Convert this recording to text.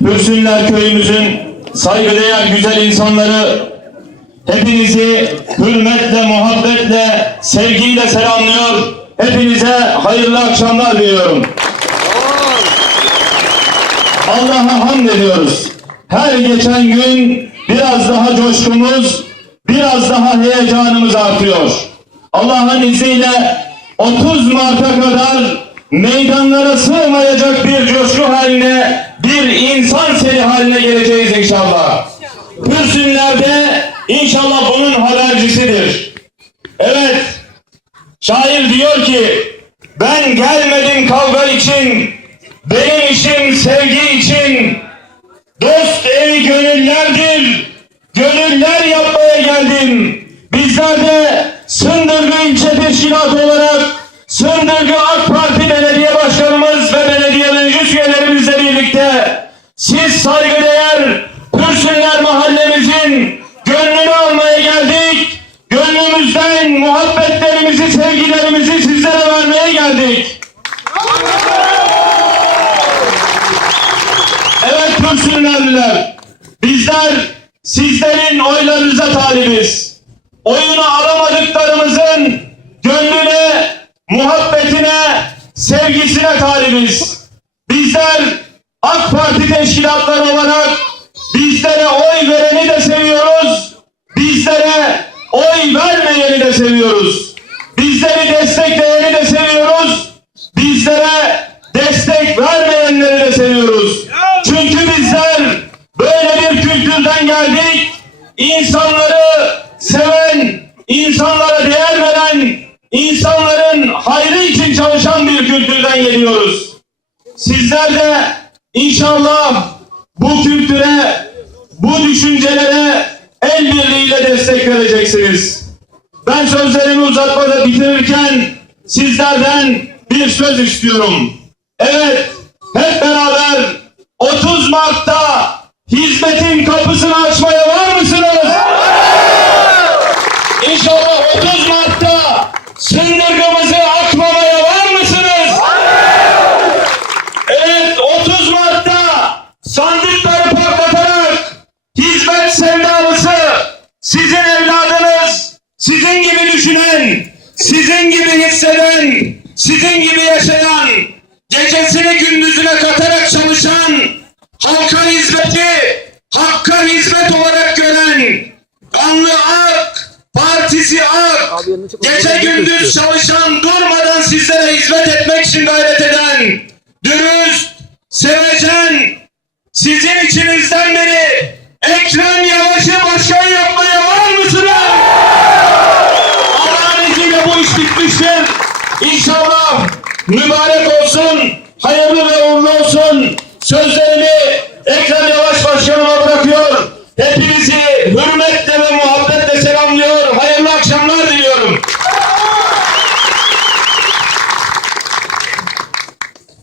Hürsünler köyümüzün saygıdeğer güzel insanları hepinizi hürmetle, muhabbetle, sevgiyle selamlıyor. Hepinize hayırlı akşamlar diliyorum. Allah'a hamd ediyoruz. Her geçen gün biraz daha coşkumuz, biraz daha heyecanımız artıyor. Allah'ın izniyle 30 Mart'a kadar meydanlara sığmayacak bir coşku haline, bir insan seli haline geleceğiz inşallah. Hürsünlerde inşallah bunun habercisidir. Evet, şair diyor ki, ben gelmedim kavga için, benim işim sevgi için, dost evi gönüllerdir, gönüller yapmaya geldim. Bizler de Sındırgı ilçe teşkilatı olarak siz saygıdeğer Pürsünler mahallemizin gönlünü almaya geldik. Gönlümüzden muhabbetlerimizi, sevgilerimizi sizlere vermeye geldik. Evet Pürsünlerliler, bizler sizlerin oylarınıza talibiz. Oyunu alamadıklarımızın gönlüne, muhabbetine, sevgisine talibiz. AK Parti teşkilatları olarak bizlere oy vereni de seviyoruz, bizlere oy vermeyeni de seviyoruz. Bizleri destekleyeni de seviyoruz, bizlere destek vermeyenleri de seviyoruz. Çünkü bizler böyle bir kültürden geldik. İnsanları seven, insanlara değer veren, insanların hayrı için çalışan bir kültürden geliyoruz. Sizler de inşallah bu kültüre, bu düşüncelere el birliğiyle destek vereceksiniz. Ben sözlerimi uzatmada bitirirken sizlerden bir söz istiyorum. Evet, hep beraber 30 Mart'ta hizmetin kapısını açmaya var mısınız? İnşallah 30 Mart'ta sındırgımızı atmamaya var mısınız? Evet 30 Mart'ta sandıkları patlatarak hizmet sevdalısı sizin evladınız, sizin gibi düşünen, sizin gibi hisseden, sizin gibi yaşayan, gecesini gündüzüne katarak çalışan, halka hizmeti, hakka hizmet olarak gören, Anlı Ak, Partisi Ak, gece gündüz çalışan, durmadan sizlere hizmet etmek için gayret eden, dürüst, sevecen, sizin içinizden beri Ekrem Yavaş'ı başkan yapmaya var mısınız? Allah'ın izniyle bu iş bitmiştir. İnşallah mübarek olsun, hayırlı ve uğurlu olsun. Sözlerimi Ekrem Yavaş Başkanıma